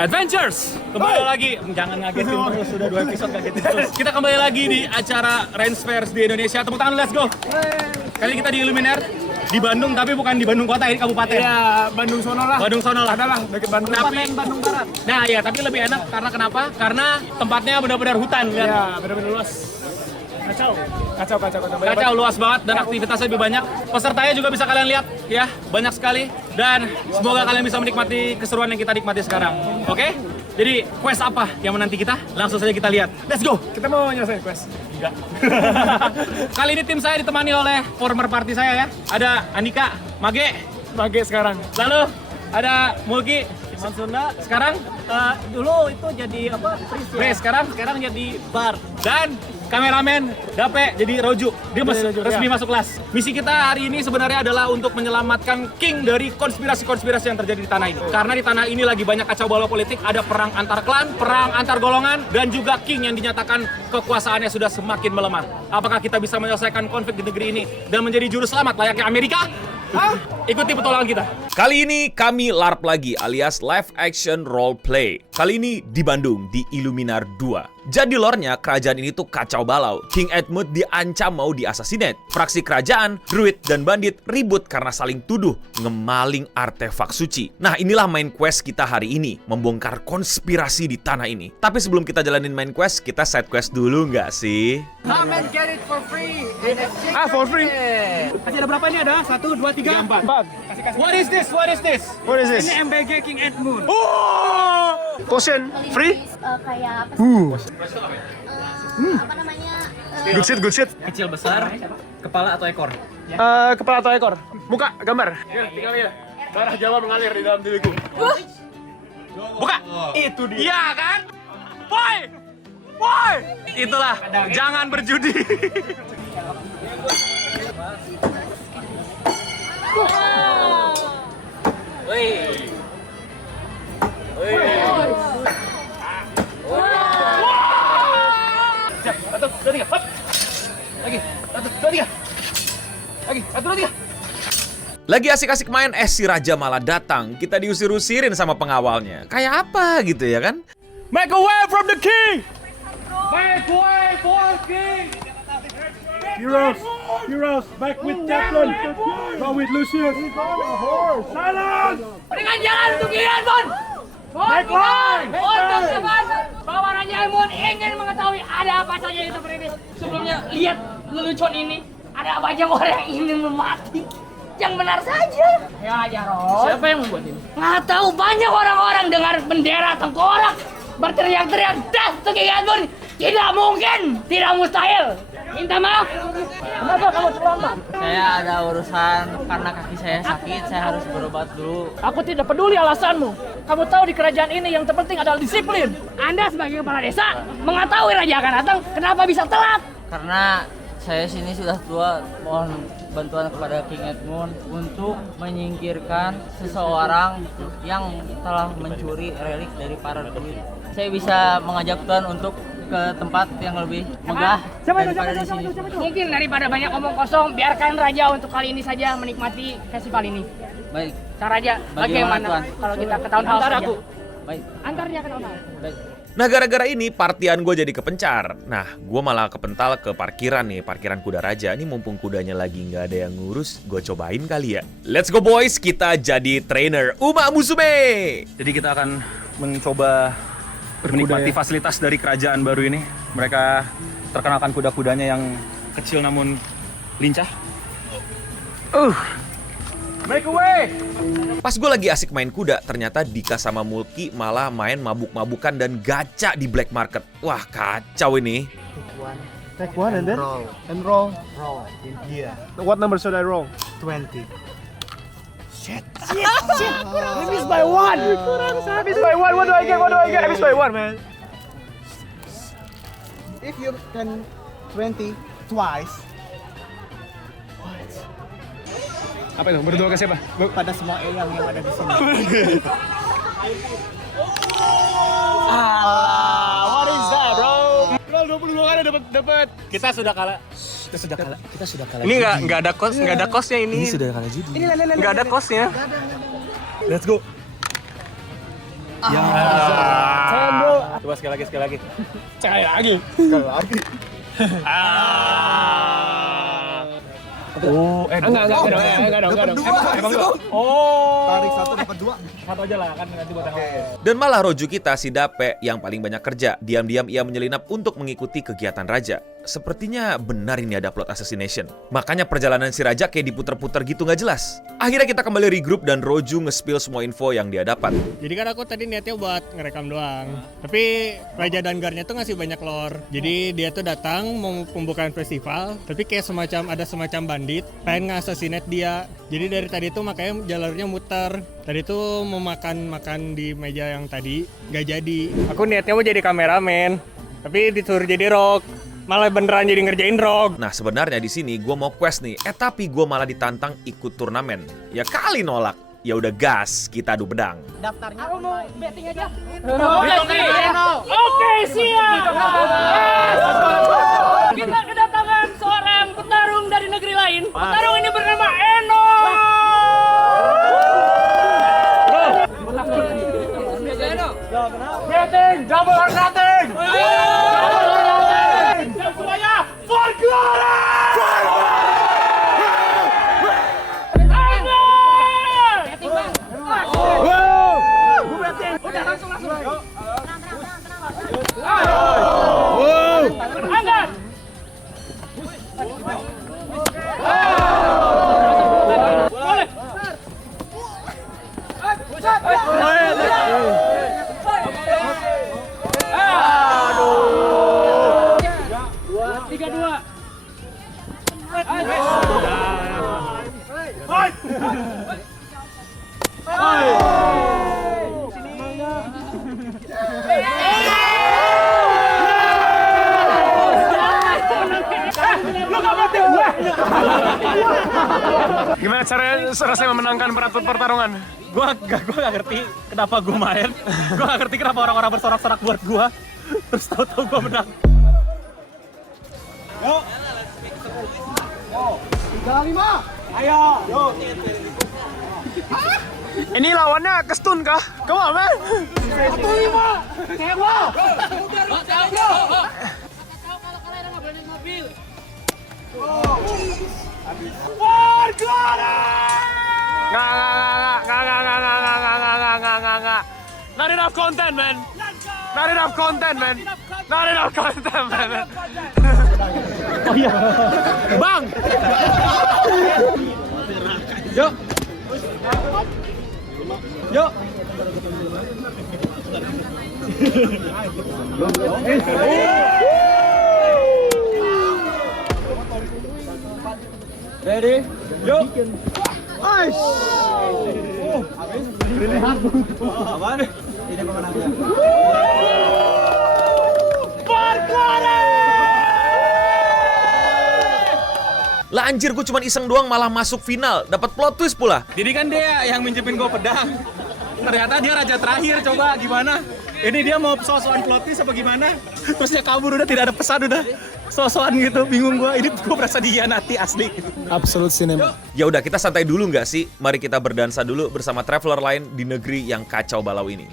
Adventures! Kembali lagi, jangan ngagetin terus, sudah 2 episode ngagetin terus. Kita kembali lagi di acara Range Fairs di Indonesia. Tepuk tangan, let's go! Kali ini kita di Illuminer, di Bandung, tapi bukan di Bandung kota, ini kabupaten. Iya, Bandung sono lah. Bandung sono lah. Adalah, dekat Bandung. Tapi, Bandung Barat. nah ya, tapi lebih enak karena kenapa? Karena tempatnya benar-benar hutan, kan? Iya, benar-benar luas. Kacau. Kacau, luas banget dan aktivitasnya lebih banyak. Pesertanya juga bisa kalian lihat ya, banyak sekali. Dan semoga kalian bisa menikmati keseruan yang kita nikmati sekarang. Oke? Jadi quest apa yang menanti kita? Langsung saja kita lihat. Let's go! Kita mau nyelesain quest. Enggak. Kali ini tim saya ditemani oleh former party saya ya. Ada Andika, Mage, Sekarang. lalu ada Mulki. Iman Sunda. Sekarang Dulu itu jadi apa? Pris, sekarang jadi bar. dan kameramen Dape jadi Roju. Dia resmi ya. masuk kelas. Misi kita hari ini sebenarnya adalah untuk menyelamatkan King dari konspirasi-konspirasi yang terjadi di tanah ini. Karena di tanah ini lagi banyak kacau balau politik, ada perang antar klan, perang antar golongan, dan juga King yang dinyatakan kekuasaannya sudah semakin melemah. Apakah kita bisa menyelesaikan konflik di negeri ini dan menjadi juru selamat layaknya Amerika? Ikuti petualangan kita. Kali ini kami LARP lagi alias Live Action Role Play. Kali ini di Bandung, di Illuminar 2. Jadi lore-nya kerajaan ini tuh kacau balau. King Edmund diancam mau di-assassinate. Fraksi kerajaan, druid, dan bandit ribut karena saling tuduh ngemaling artefak suci. Nah inilah main quest kita hari ini, membongkar konspirasi di tanah ini. Tapi sebelum kita jalanin main quest, kita side quest dulu nggak sih? Come and get it for free. For free. Kasih ada berapa ini? Ada 1, 2, 3, 4. 4. What is this? What is this? What is this? Ini MBG King Edmund. Oh! Potion. Free? Kayak apa sih? Apa namanya? Good shit. Kecil besar, kepala atau ekor? Kepala atau ekor? Muka, gambar. Tinggal lihat. Darah Jawa mengalir di dalam diriku. Buka! Itu dia. Iya kan? Boy! Boy! Itulah, jangan berjudi. Satu, dua, tiga. Hop. Lagi. Satu, dua, tiga. Lagi. Satu, dua, tiga. Lagi asik-asik main, si Raja malah datang. Kita diusir-usirin sama pengawalnya. Kayak apa gitu ya kan? Make away from the king! Make way for king! Heroes, back with Kaplan. Go with Lucius. Silence! Berikan jalan untuk Edmund! Make way! Untuk teman bahwa Raja Edmund ingin mengetahui ada apa saja itu berdiri. Sebelumnya, lihat lelucon ini. Ada banyak orang yang ingin mati. Yang benar saja. Ya, Jarod. Siapa yang membuat ini? Nggak tahu, banyak orang-orang dengar bendera tengkorak berteriak-teriak, "Das to King Edmund!" Tidak mungkin, tidak mustahil. Minta maaf. Kenapa kamu terlambat? Saya ada urusan karena kaki saya sakit, saya harus berobat dulu. Aku tidak peduli alasanmu. Kamu tahu di kerajaan ini yang terpenting adalah disiplin. Anda sebagai kepala desa mengetahui raja akan datang, kenapa bisa telat? Karena saya sini sudah tua, mohon bantuan kepada King Edmund untuk menyingkirkan seseorang yang telah mencuri relik dari para druid. Saya bisa mengajak Tuan untuk ke tempat yang lebih megah daripada di sini. Mungkin daripada banyak omong kosong, biarkan raja untuk kali ini saja menikmati festival ini. Baik, Cara raja, bagaimana Tuan? kalau kita ke town hall saja? baik, Antar dia ke town hall. baik. Nah gara-gara ini partian gue jadi kepencar. Nah gue malah kepental ke parkiran nih, parkiran kuda raja. Ini mumpung kudanya lagi nggak ada yang ngurus, gue cobain kali ya. Let's go boys, kita jadi trainer Uma Musume. Jadi kita akan mencoba menikmati fasilitas dari kerajaan baru ini. Mereka terkenalkan kuda-kudanya yang kecil namun lincah. Make away! Pas gue lagi asik main kuda, ternyata Dika sama Mulki malah main mabuk-mabukan dan gacha di black market. Wah kacau ini. Take one and then roll. Roll in here. What number should I roll? 20. I missed by one. I missed by one. What do I get? I missed by one, man. If you can 20 twice, Apa itu? Berdoa ke siapa? pada semua eyang yang ada di sini. What is that, bro? Bro, 22 kali dapat. Kita sudah kalah. Kita sudah kalah. Ini nggak ada kosnya ini. Ini sudah kalah judi. Nggak ada kosnya. Let's go. Coba sekali lagi. Sekali lagi. Oh, enggak dong. Emang dong. Oh. Tarik 1 dapat 2. Satu aja lah kan nanti buat yang lain. Dan malah Roju kita si Dape yang paling banyak kerja, diam-diam ia menyelinap untuk mengikuti kegiatan Raja. Sepertinya benar ini ada plot assassination. Makanya perjalanan si Raja kayak diputer-puter gitu nggak jelas. Akhirnya kita kembali regroup dan Roju nge-spill semua info yang dia dapat. Jadi kan aku tadi niatnya buat ngerekam doang. Tapi Raja Dangarnya tuh ngasih banyak lore. Jadi dia tuh datang mau pembukaan festival, tapi kayak ada semacam bandit pengen nge-assassinate dia. Jadi dari tadi tuh makanya jalurnya muter. Tadi tuh mau makan di meja yang tadi, nggak jadi. Aku niatnya mau jadi kameramen, tapi disuruh jadi rock. Malah beneran jadi ngerjain rock. Nah sebenarnya di sini gue mau quest nih, tapi gue malah ditantang ikut turnamen. Ya kali nolak. Ya udah gas, kita adu pedang. Daftarnya Aku mau betting aja. Oke, siap. Kita kedatangan seorang petarung dari negeri lain. Petarung ini bernama Eno. Betting, double or nothing. Semuanya for glory. Udah langsung. Angkat. Gimana caranya rasanya memenangkan pertarungan? Gua gak ngerti kenapa gue main. Gua gak ngerti kenapa orang-orang bersorak-sorak buat gua. Terus tahu-tahu gua menang. Yuk. 35. Ayo. Yuk. Ini lawannya Kestun kah? Come on, man. 15. Kewo. Nggak. Not enough content, man. Oh iya. Bang. Yuk. Ready? Yuk. Lah anjir, gue cuma iseng doang malah masuk final, dapat plot twist pula. Jadi kan dia yang minjemin gue pedang. Ternyata dia raja terakhir, coba gimana? Ini dia mau so-soan plot twist apa gimana? Terus dia kabur, udah tidak ada pesan, udah so-soan gitu, bingung gue. Ini gue merasa dihianati asli. Absolute cinema. Ya udah, kita santai dulu nggak sih? Mari kita berdansa dulu bersama traveler lain di negeri yang kacau balau ini.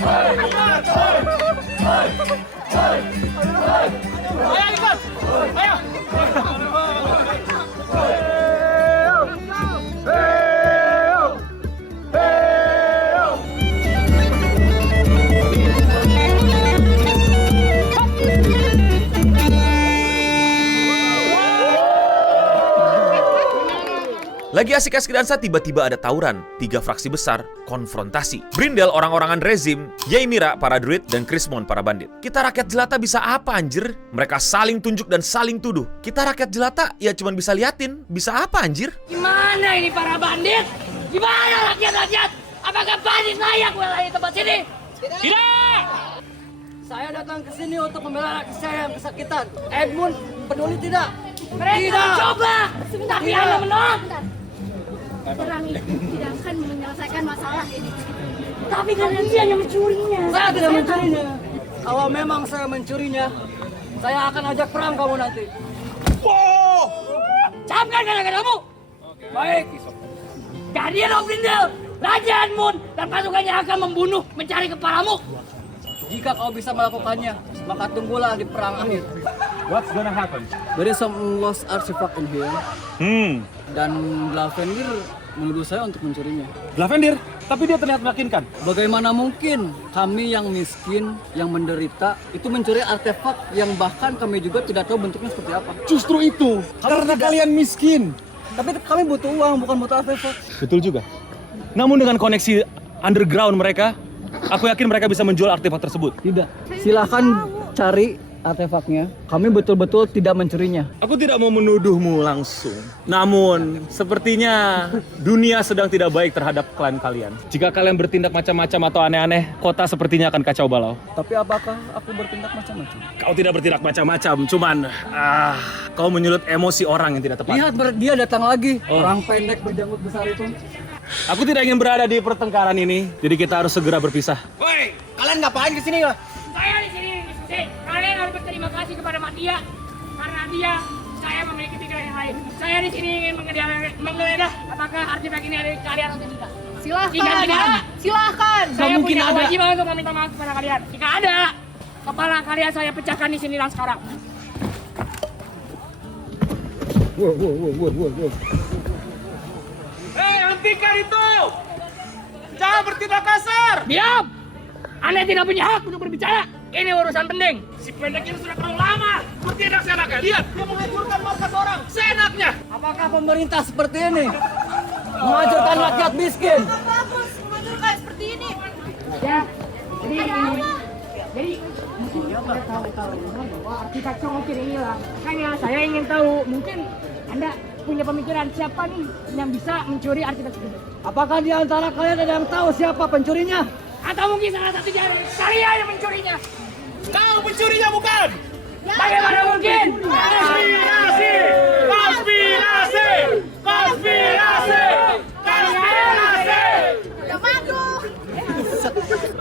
Another. Lagi asik-asik dansa, tiba-tiba ada tawuran. 3 fraksi besar konfrontasi. Brindel orang-orangan rezim, Yaimira para druid, dan Krismon para bandit. Kita rakyat jelata bisa apa anjir? Mereka saling tunjuk dan saling tuduh. Kita rakyat jelata ya cuman bisa liatin. Bisa apa anjir? Gimana ini para bandit? Gimana rakyat-rakyat? Apakah bandit layak wilayah tempat sini? Tidak! Saya datang ke sini untuk membela rakyat saya yang kesakitan. Edmund peduli tidak? Mereka mencoba, tapi Anda menolak. Perang itu tidak akan menyelesaikan masalah ini. Tapi karena dia yang mencurinya. Saya tidak mencurinya. Kalau memang saya mencurinya, saya akan ajak perang kamu nanti. Camkan kata kamu. Baik. Guardian of Brindel, Raja Edmund dan pasukannya akan membunuh, mencari kepalamu. Jika kau bisa melakukannya, maka tunggulah di perang akhir. What's gonna happen? There is some lost artifact in here. Dan Lavender menuduh saya untuk mencurinya. Lavender, tapi dia terlihat meyakinkan. Bagaimana mungkin kami yang miskin, yang menderita, itu mencuri artefak yang bahkan kami juga tidak tahu bentuknya seperti apa. Justru itu, karena kalian miskin. Tapi kami butuh uang, bukan butuh artefak. Betul juga. Namun dengan koneksi underground mereka, aku yakin mereka bisa menjual artefak tersebut. Tidak. Silahkan cari artefaknya. Kami betul-betul tidak mencurinya. Aku tidak mau menuduhmu langsung. Namun, sepertinya dunia sedang tidak baik terhadap klan kalian. Jika kalian bertindak macam-macam atau aneh-aneh, kota sepertinya akan kacau balau. Tapi apakah aku bertindak macam-macam? Kau tidak bertindak macam-macam, cuman kau menyulut emosi orang yang tidak tepat. Lihat, dia datang lagi. Orang pendek berjanggut besar itu. Aku tidak ingin berada di pertengkaran ini, jadi kita harus segera berpisah. Woi, kalian ngapain kesini lah? Saya di sini diskusi. Kalian harus berterima kasih kepada Matia karena dia saya memiliki pikiran yang lain. Saya di sini ingin menggeledah apakah artefak ini ada di kalian atau tidak. Jika tidak, Silahkan. saya punya kewajiban untuk meminta maaf kepada kalian. Jika ada, kepala kalian saya pecahkan di sini dan sekarang. Hei, hentikan itu! Jangan bertindak kasar! Diam! Anda tidak punya hak untuk berbicara. Ini urusan penting. Si pendek ini sudah terlalu lama bertindak seenaknya. Lihat, dia menghancurkan markas orang seenaknya. Apakah pemerintah seperti ini menghancurkan rakyat miskin? Bagus, menghancurkan seperti ini. Ya, jadi mungkin Anda tahu bahwa artefak congkir inilah. Makanya saya ingin tahu, mungkin Anda punya pemikiran siapa nih yang bisa mencuri artefak tersebut? Apakah di antara kalian ada yang tahu siapa pencurinya? Atau mungkin salah satu dari kalian yang mencurinya? Kau pencurinya bukan? Bagaimana mungkin? Konspirasi! Konspirasi! Konspirasi! Konspirasi!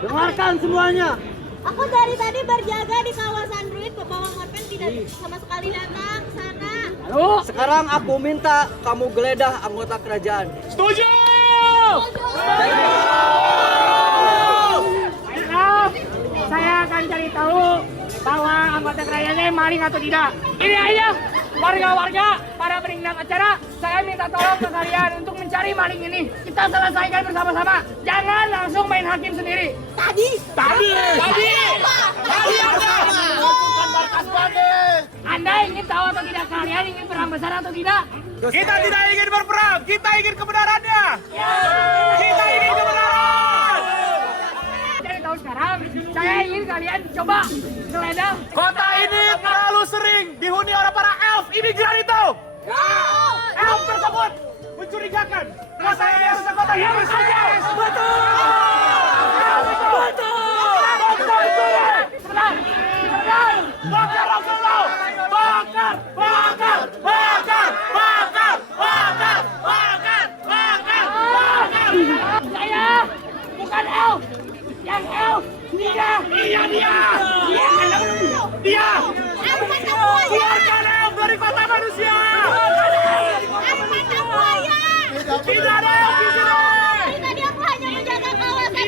Dengarkan semuanya. Aku dari tadi berjaga di kawasan Druid, pembawa Morpen tidak sama sekali datang ke sana. Lalu, Sekarang aku minta kamu geledah anggota kerajaan. Setuju! baiklah, saya akan cari tahu bahwa anggota kerajaannya maling atau tidak. Ini aja, warga-warga, para peninggalan acara, saya minta tolong ke kalian untuk mencari maling ini. Kita selesaikan bersama-sama. Jangan langsung main hakim sendiri. Tadi Anda ingin tahu atau tidak? Kalian ingin perang besar atau tidak? Kita tidak ingin berperang, kita ingin kebenarannya. Kita ingin kebenaran. Jadi tahu sekarang, saya ingin kalian coba geledah. Kota ini terlalu sering dihuni oleh para elf imigran itu. Elf tersebut mencurigakan. Rasanya kota ini saja. Betul. Sebentar. Bakar Rokelo! Bakar! Bakar! Bakar! Bakar! Bakar! Bakar! Bakar! Bakar! Saya bukan elf. Yang elf dia. Iya dia! Dia! Keluarkan elf dari kota manusia! Tidak ada elf di sini! Tadi aku hanya menjaga kawasan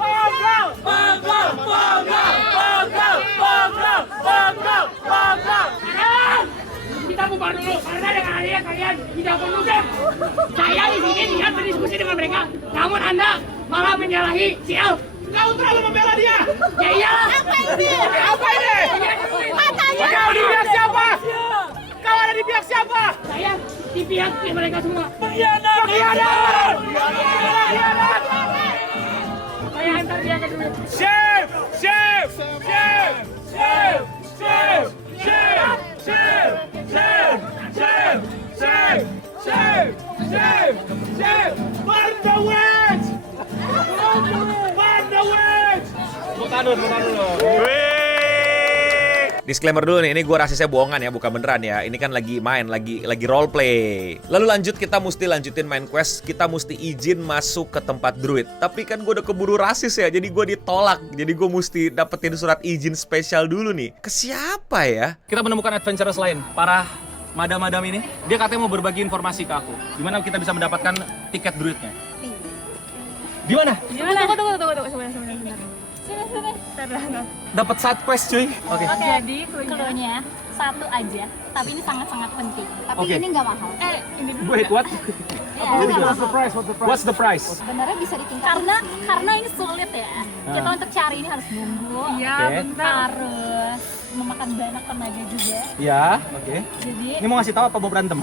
Bakar! Bakar! Bakar! Bakar! Bakar! Bakar! Bakar! Kita bubar dulu karena dengan adanya kalian tidak kondusif. Saya di sini tidak berdiskusi dengan mereka. Namun Anda malah menyalahi si elf. Kau terlalu membela dia! Ya iyalah. Apa ini? Kau di pihak siapa? Kau ada di pihak siapa? Saya di pihak mereka semua. Pengkhianat! Saya antar dia ke dulu. Disclaimer dulu nih, ini gue rasisnya bohongan ya, bukan beneran ya. Ini kan lagi main, lagi role play. Lalu lanjut, kita mesti lanjutin main quest. Kita mesti izin masuk ke tempat druid. Tapi kan gue udah keburu rasis ya, jadi gue ditolak. Jadi gue mesti dapetin surat izin spesial dulu nih. Ke siapa ya? Kita menemukan adventurers lain, para madam-madam ini. Dia katanya mau berbagi informasi ke aku. Gimana kita bisa mendapatkan tiket druidnya? Di mana? Tunggu, sebentar. Sini. Dapat side quest cuy. Oke. Jadi clue-nya satu aja, tapi ini sangat-sangat penting. Tapi Oke. ini nggak mahal. Ini dulu. Wait, what? Iya, What's the price? sebenarnya bisa ditingkat karena ini sulit ya. Kita untuk cari ini harus nunggu. Iya, Oke. harus memakan banyak tenaga juga. Ya, oke. Jadi Ini mau ngasih tahu apa mau berantem?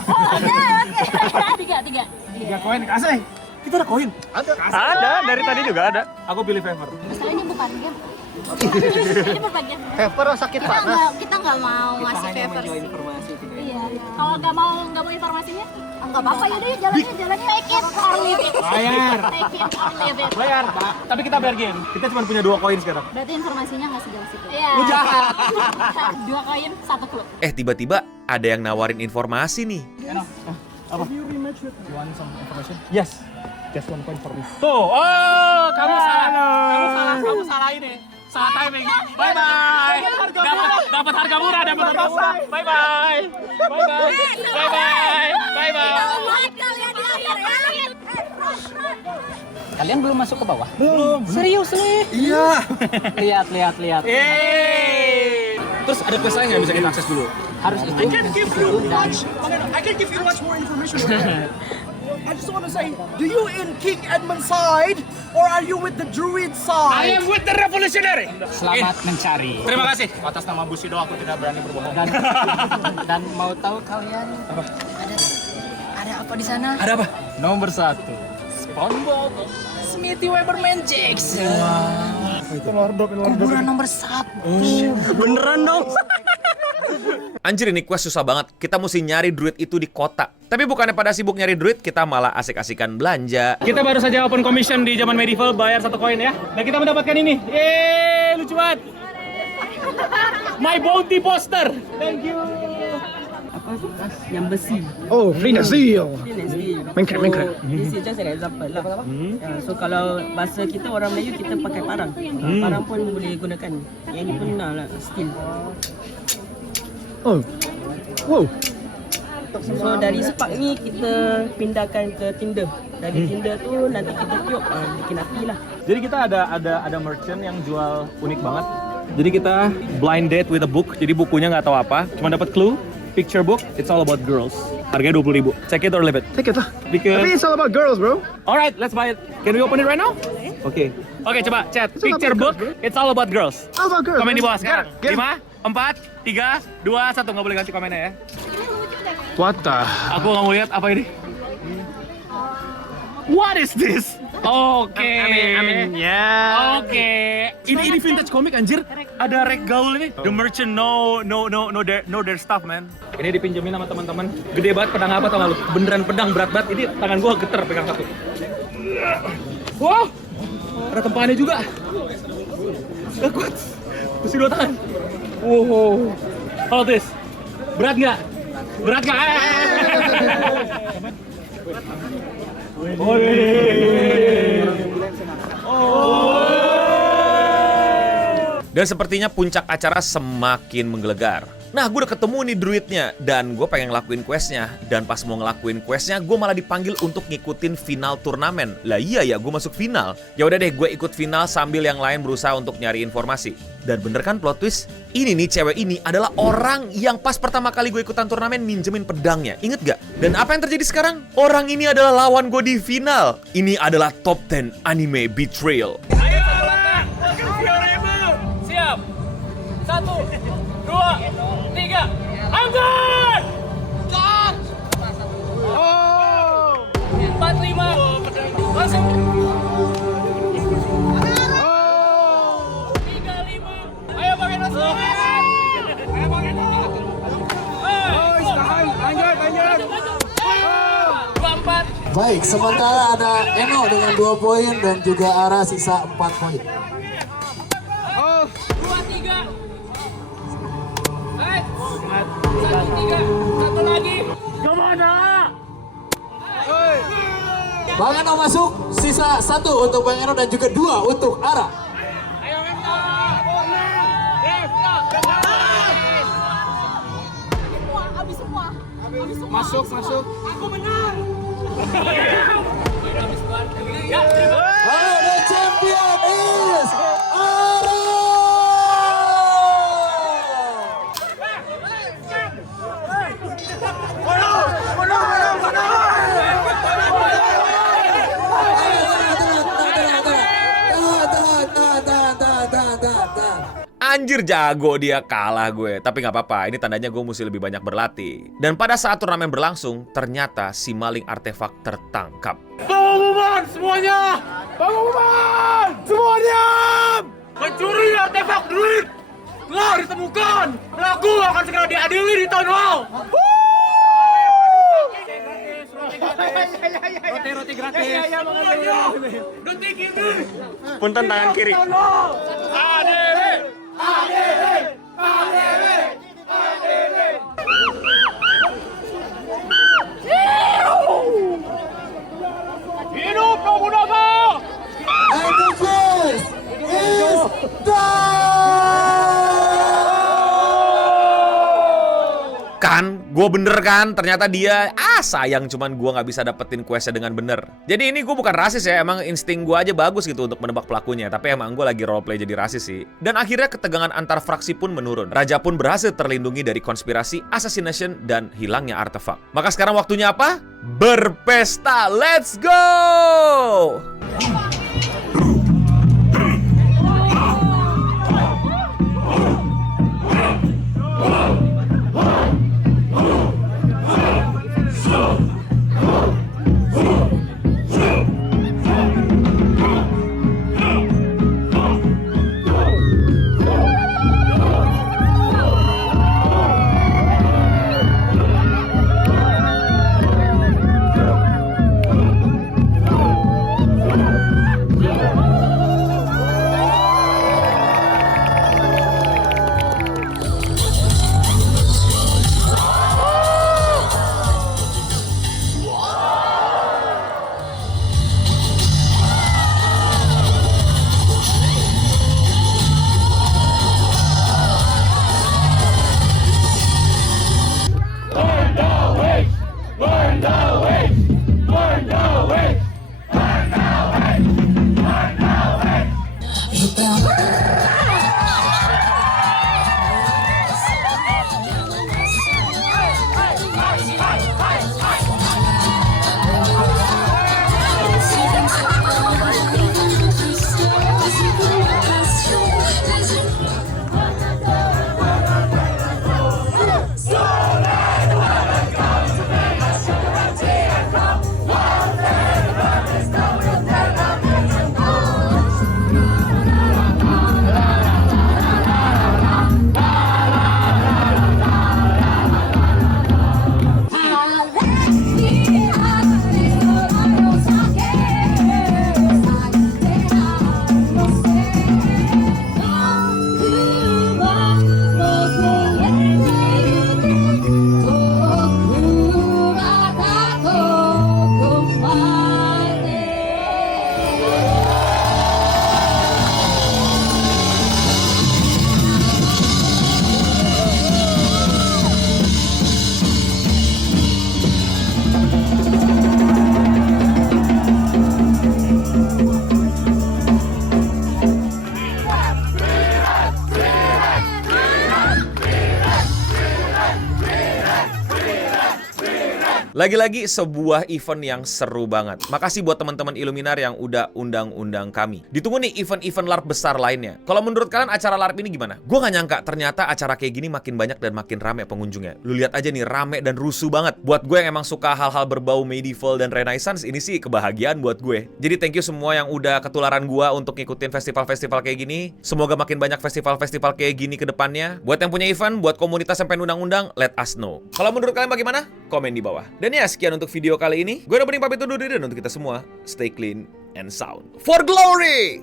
tiga. Koin kasih. Itu ada koin. Ada, dari tadi juga ada. Aku pilih favor. Misalnya ini bukan game. Ini berbagian. Favor sakit Kita nggak mau ngasih favor sih. Iya. Kalau nggak mau informasinya, nggak apa-apa ya deh, jalannya take it or leave it. Bayar. Take it or leave it. Bayar, Pak. Tapi kita bayar game. Kita cuma punya 2 koin sekarang. Berarti informasinya nggak sejelas itu. Iya. Lu jahat. 2 koin, 1 clue. Tiba-tiba ada yang nawarin informasi nih. Apa? You want some information? Yes. Just 1 coin for me. Tuh, kamu salah ini. Salah timing. Bye bye. Dapat harga murah. Bye bye. Kalian belum masuk ke bawah? Belum. Serius nih? Iya. lihat. Terus ada quest lain yang bisa kita akses dulu? Harus itu. I can give you much more information. I just want to say, do you in King Edmund side or are you with the Druid side? am with the revolutionary. Selamat mencari. Terima kasih. Atas nama Bushido aku tidak berani berbohong. Dan mau tahu kalian ada apa di sana? Ada apa? Nomor 1. SpongeBob Smithy Weber Magics. Kuburan nomor 1. Beneran dong. Anjir, ini quest susah banget. Kita mesti nyari druid itu di kota. Tapi bukannya pada sibuk nyari druid, kita malah asik-asikan belanja. Kita baru saja open commission di zaman medieval, bayar 1 koin ya. Dan kita mendapatkan ini. Yeay, lucu banget. My bounty poster. Thank you. Yang besi. Oh, Frida Seal. Minecraft. This is just an example lah. So kalau bahasa kita orang Melayu, kita pakai parang. Parang pun boleh gunakan. Yang ini pun steel. Oh, wow. So dari spark ni kita pindahkan ke tinder. Dari tinder tu nanti kita tiup bikin api lah. Jadi kita ada merchant yang jual unik banget. Jadi kita blind date with a book. Jadi bukunya nggak tahu apa, cuma dapat clue. Picture book, it's all about girls. Harganya 20.000. Check it or leave it. Take it lah. Because... Tapi it's all about girls, bro. Alright, let's buy it. Can we open it right now? Oke. Oke, coba chat. all Picture about book, girls, bro. it's all about girls. All about girls. Komen di bro. bawah sekarang. Get it. 5, 4, 3, 2, 1. Nggak boleh ganti komennya ya. What the? Aku nggak mau lihat apa ini. What is this? Oke. Ya. Oke. Ini vintage komik anjir. Ada rek gaul ini. The merchant know their stuff, man. Ini dipinjemin sama teman-teman. Gede banget pedang apa tau gak lu? Beneran pedang berat banget. Ini tangan gua geter pegang satu. Wow. Ada tempahannya juga. Gak kuat. Mesti 2 tangan. Wow. How this? Berat nggak? Berat nggak? Dan sepertinya puncak acara semakin menggelegar. Nah, gue udah ketemu nih druidnya, dan gue pengen ngelakuin questnya. Dan pas mau ngelakuin questnya, gue malah dipanggil untuk ngikutin final turnamen. Lah iya ya, gue masuk final. Ya udah deh, gue ikut final sambil yang lain berusaha untuk nyari informasi. Dan bener kan plot twist? Ini nih, cewek ini adalah orang yang pas pertama kali gue ikutan turnamen minjemin pedangnya. Ingat gak? Dan apa yang terjadi sekarang? Orang ini adalah lawan gue di final. Ini adalah top 10 anime betrayal. Siap. 1, 2, 3. Angkat! Baik, sementara ada Eno dengan 2 poin dan juga Ara sisa 4 poin. 2, 3. Baik. 1, 3. Satu lagi. Kemana? Bang Eno masuk, sisa 1 untuk Bang Eno dan juga 2 untuk Ara. Habis semua. Masuk. Aku menang. The champion is Ara. Anjir, jago dia, kalah gue. Tapi nggak apa-apa, ini tandanya gue mesti lebih banyak berlatih. Dan pada saat turnamen berlangsung, ternyata si maling artefak tertangkap. Pengumuman semuanya! Pengumuman! Semuanya! Pencuri artefak druid telah ditemukan. Pelaku akan segera diadili di Town Hall. Roti gratis. Iya, detik ini. Punten tangan kiri. ADW! Hidup Nobunaga! And the quiz is done. Kan, gue bener kan? Ternyata dia, sayang cuman gue nggak bisa dapetin questnya dengan bener. Jadi ini gue bukan rasis ya, emang insting gue aja bagus gitu untuk menebak pelakunya. Tapi emang gue lagi roleplay jadi rasis sih. Dan akhirnya ketegangan antar fraksi pun menurun. Raja pun berhasil terlindungi dari konspirasi, assassination, dan hilangnya artefak. Maka sekarang waktunya apa? Berpesta, let's go! Lagi-lagi sebuah event yang seru banget. Makasih buat teman-teman Illuminar yang udah undang-undang kami. Ditunggu nih event-event LARP besar lainnya. Kalau menurut kalian acara LARP ini gimana? Gue gak nyangka ternyata acara kayak gini makin banyak dan makin rame pengunjungnya. Lu lihat aja nih, rame dan rusuh banget. Buat gue yang emang suka hal-hal berbau medieval dan renaissance, ini sih kebahagiaan buat gue. Jadi thank you semua yang udah ketularan gue untuk ngikutin festival-festival kayak gini. Semoga makin banyak festival-festival kayak gini ke depannya. Buat yang punya event, buat komunitas yang pengen undang-undang, let us know. Kalau menurut kalian bagaimana? komen di bawah. Dan ya, sekian untuk video kali ini. Gue udah pamit undur diri, dan untuk kita semua, stay clean and sound. For glory!